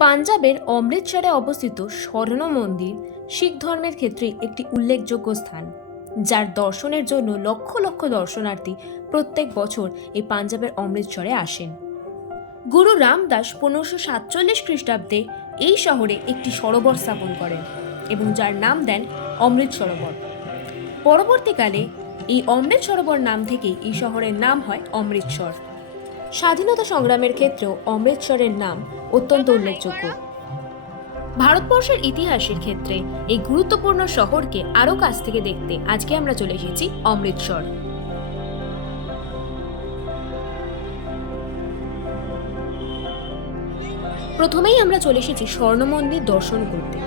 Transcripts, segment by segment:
পাঞ্জাবের অমৃতসরে অবস্থিত স্বর্ণ মন্দির শিখ ধর্মের ক্ষেত্রে একটি উল্লেখযোগ্য স্থান, যার দর্শনের জন্য লক্ষ লক্ষ দর্শনার্থী প্রত্যেক বছর এই পাঞ্জাবের অমৃতসরে আসেন। গুরু রামদাস 1547 খ্রিস্টাব্দে এই শহরে একটি সরোবর স্থাপন করেন এবং যার নাম দেন অমৃত সরোবর। পরবর্তীকালে এই অমৃত সরোবর নাম থেকেই এই শহরের নাম হয় অমৃতসর। স্বাধীনতা সংগ্রামের ক্ষেত্রেও অমৃতসরের নাম অত্যন্ত উল্লেখযোগ্য। ভারতবর্ষের ইতিহাসের ক্ষেত্রে এই গুরুত্বপূর্ণ শহরকে আরও কাছ থেকে দেখতে আজকে আমরা চলে এসেছি অমৃতসর। প্রথমেই আমরা চলে এসেছি স্বর্ণ মন্দির দর্শন করতে।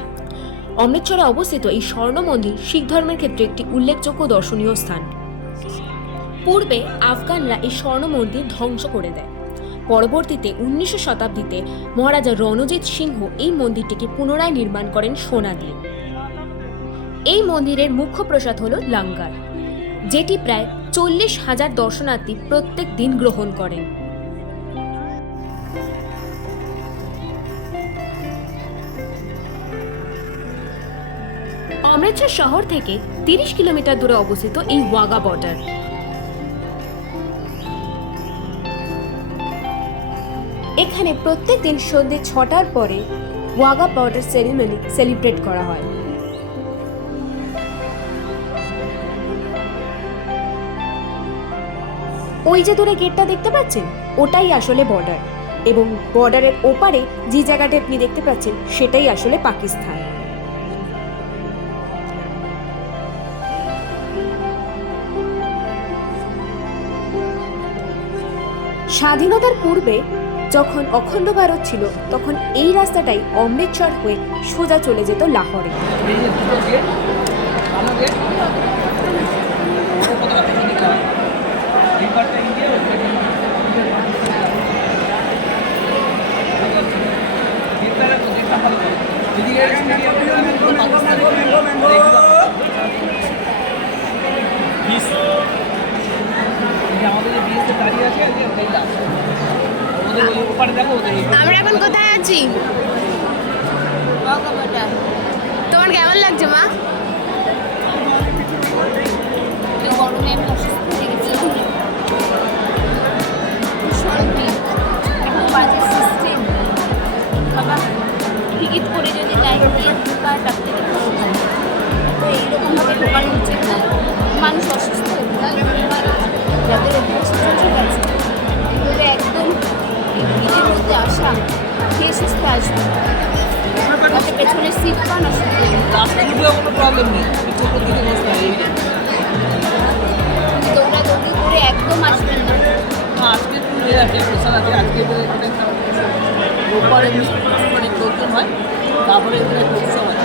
অমৃতসরে অবস্থিত এই স্বর্ণ মন্দির শিখ ধর্মের ক্ষেত্রে একটি উল্লেখযোগ্য দর্শনীয় স্থান। পূর্বে আফগানরা এই স্বর্ণ মন্দির ধ্বংস করে দেয়। পরবর্তীতে 19 শতাব্দীতে মহারাজা রণজিৎ সিংহ এই মন্দিরটিকে পুনরায় নির্মাণ করেন সোনা দিয়ে। এই মন্দিরের মুখ্য প্রসাদ হল লাঙ্গার, যেটি প্রায় 40,000 দর্শনার্থী প্রত্যেক দিন গ্রহণ করেন। অমৃতসর শহর থেকে 30 কিলোমিটার দূরে অবস্থিত এই ওয়াঘা বর্ডার। এখানে প্রত্যেক দিন সন্ধ্যে 6টার পরে ওয়াঘা বর্ডার সেরিমনি সেলিব্রেট করা হয়। ওই যে দূরে গেটটা দেখতে পাচ্ছেন, ওটাই আসলে বর্ডার, এবং বর্ডারের ওপারে যে জায়গাটা আপনি দেখতে পাচ্ছেন সেটাই আসলে পাকিস্তান। স্বাধীনতার পূর্বে যখন অখণ্ড ভারত ছিল, তখন এই রাস্তাটাই অমৃতসর হয়ে সোজা চলে যেত লাহোরে। আমরা এখন কোথায় আছি? তোমার কেমন লাগছে মা? গরমে আমি অসুস্থ হয়ে গেছিলাম। বাজে সিস্টেম বাবা, টিকিট করে যদি লাইন দিয়ে ঢোকায় তার থেকে তো এইরকমভাবে ঢোকানো উচিত না। মানুষ অসুস্থ হয়ে যায়, যাদের অভ্যাস চলে গেছে এগুলো একদম ভিড়ের মধ্যে আসা খেয়ে সুস্থ আসবে, তাতে পেছনের সিট পান কোনো প্রবলেম নেই, দৌড়াদৌড়ি করে একদম আসবেন না। আজকে আজকে রোববারে অনেক লোকজন হয়, তারপরে এখানে একটা উৎসব আছে।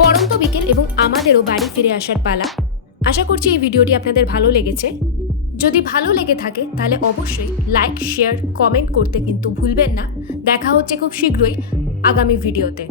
পরন্ত বিকেল এবং আমাদেরও বাড়ি ফিরে আসার পালা। আশা করছি এই ভিডিওটি আপনাদের ভালো লেগেছে। যদি ভালো লেগে থাকে তাহলে অবশ্যই লাইক, শেয়ার, কমেন্ট করতে কিন্তু ভুলবেন না। দেখা হচ্ছে খুব শীঘ্রই আগামী ভিডিওতে।